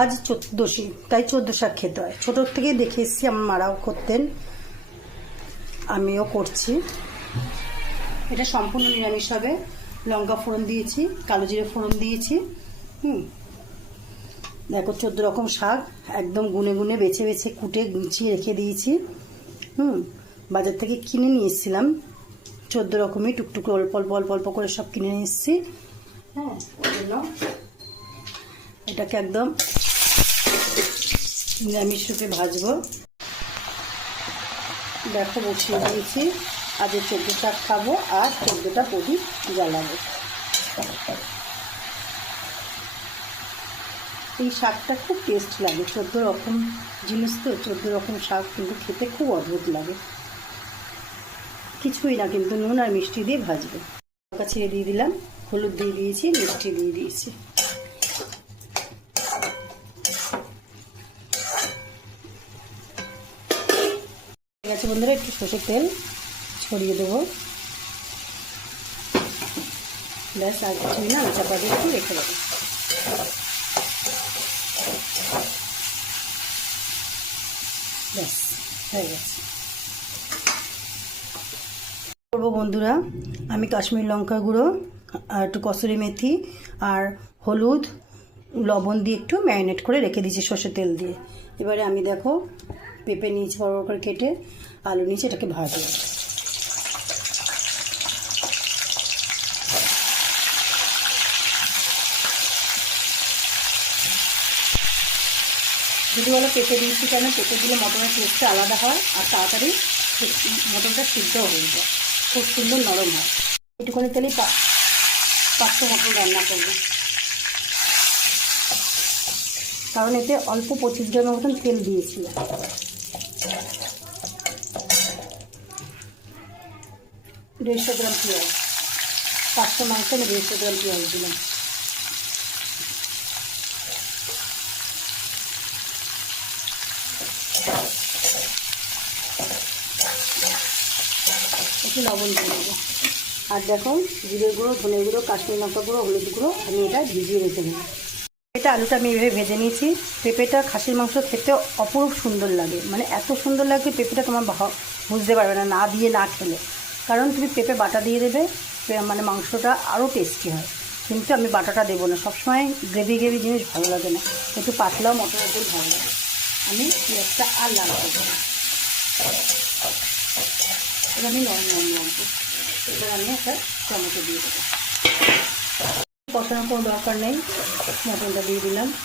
আজ 14শী, তাই 14 শাক খেতে হয়। ছোটোর থেকে দেখে এসেছি, আমার মারাও করতেন, আমিও করছি। এটা সম্পূর্ণ নিরামিষ হবে। লঙ্কা ফোড়ন দিয়েছি, কালো জিরে ফোড়ন দিয়েছি। দেখো 14 রকম শাক একদম গুনে গুনে বেছে বেছে কুটে গুছিয়ে রেখে দিয়েছি। বাজার থেকে কিনে নিয়ে এসেছিলাম 14 রকমই, টুকটুক অল্প অল্প অল্প অল্প করে সব কিনে নিয়ে এসেছি। ওই জন্য এটাকে একদম নিরামিষ রূপে ভাজবো। দেখো বসিয়ে দিয়েছি। আজ 14 শাক খাবো আর 14টা প্রদীপ জ্বালাবো। এই শাকটা খুব টেস্ট লাগে। 14 রকম জিনিস তো, 14 রকম শাক কিন্তু খেতে খুব অদ্ভুত লাগে। কিছুই না, কিন্তু নুন আর মিষ্টি দিয়ে ভাজবো। লঙ্কা ছিঁড়ে দিয়ে দিলাম, হলুদ দিয়ে দিয়েছি, মিষ্টি দিয়ে দিয়েছি। ঠিক আছে বন্ধুরা, একটু সরষের তেল ছড়িয়ে দেবো। ব্যাস, আর কিছুই না, চাপা দিয়ে একটু রেখে দেবো। ব্যাস হয়ে গেছে। করবো বন্ধুরা, আমি কাশ্মীর লঙ্কা গুঁড়ো আর একটু কসুরি মেথি আর হলুদ লবণ দিয়ে একটু ম্যারিনেট করে রেখে দিয়েছি সর্ষের তেল দিয়ে। এবারে আমি দেখো পেঁপে নিয়েছি বড় বড় করে কেটে, আলু নিয়েছি, এটাকে ভাজবো। যদি বলো পেঁপে দিয়েছি কেন, পেঁপে দিলে মটনের টেস্টটা আলাদা হয় আর তাড়াতাড়ি মটনটা সিদ্ধ হয়ে যায়, খুব সুন্দর নরম হয়। একটুখানি তেলেই 500 মটন রান্না করবো, কারণ এতে অল্প 25 গ্রামের মতন তেল দিয়েছিল। 150 গ্রাম পেঁয়াজ, 500 মাংস আমি 150 গ্রাম পেঁয়াজ দিলাম। একটু লবণ দিয়ে দেবো। আর দেখো জিরের গুঁড়ো, ধনের গুঁড়ো, কাশ্মীর লঙ্কা গুঁড়ো, হলুদ গুঁড়ো আমি এটা ভিজিয়ে রেখে দেবো। এটা আলুটা আমি এভাবে ভেজে নিয়েছি। পেঁপেটা খাসির মাংস খেতে অপরূপ সুন্দর লাগে, মানে এত সুন্দর লাগে পেঁপেটা তোমার বুঝতে পারবে না, না দিয়ে না খেলে। কারণ তুমি পেঁপে বাটা দিয়ে দেবে, মানে মাংসটা আরও টেস্টি হয়। কিন্তু আমি বাটাটা দেবো না, সবসময় গ্রেভি গ্রেভি জিনিস ভালো লাগে না, একটু পাতলাও মটনের তেল ভালো লাগে। আমি পেঁয়াজটা আর লাল করবো না, এবার আমি নরম নরম রাখবো। এবার আমি একটা টমেটো দিয়ে দেবো। কষানোর কোনো দরকার নেই, মটনটা দিয়ে দিলাম।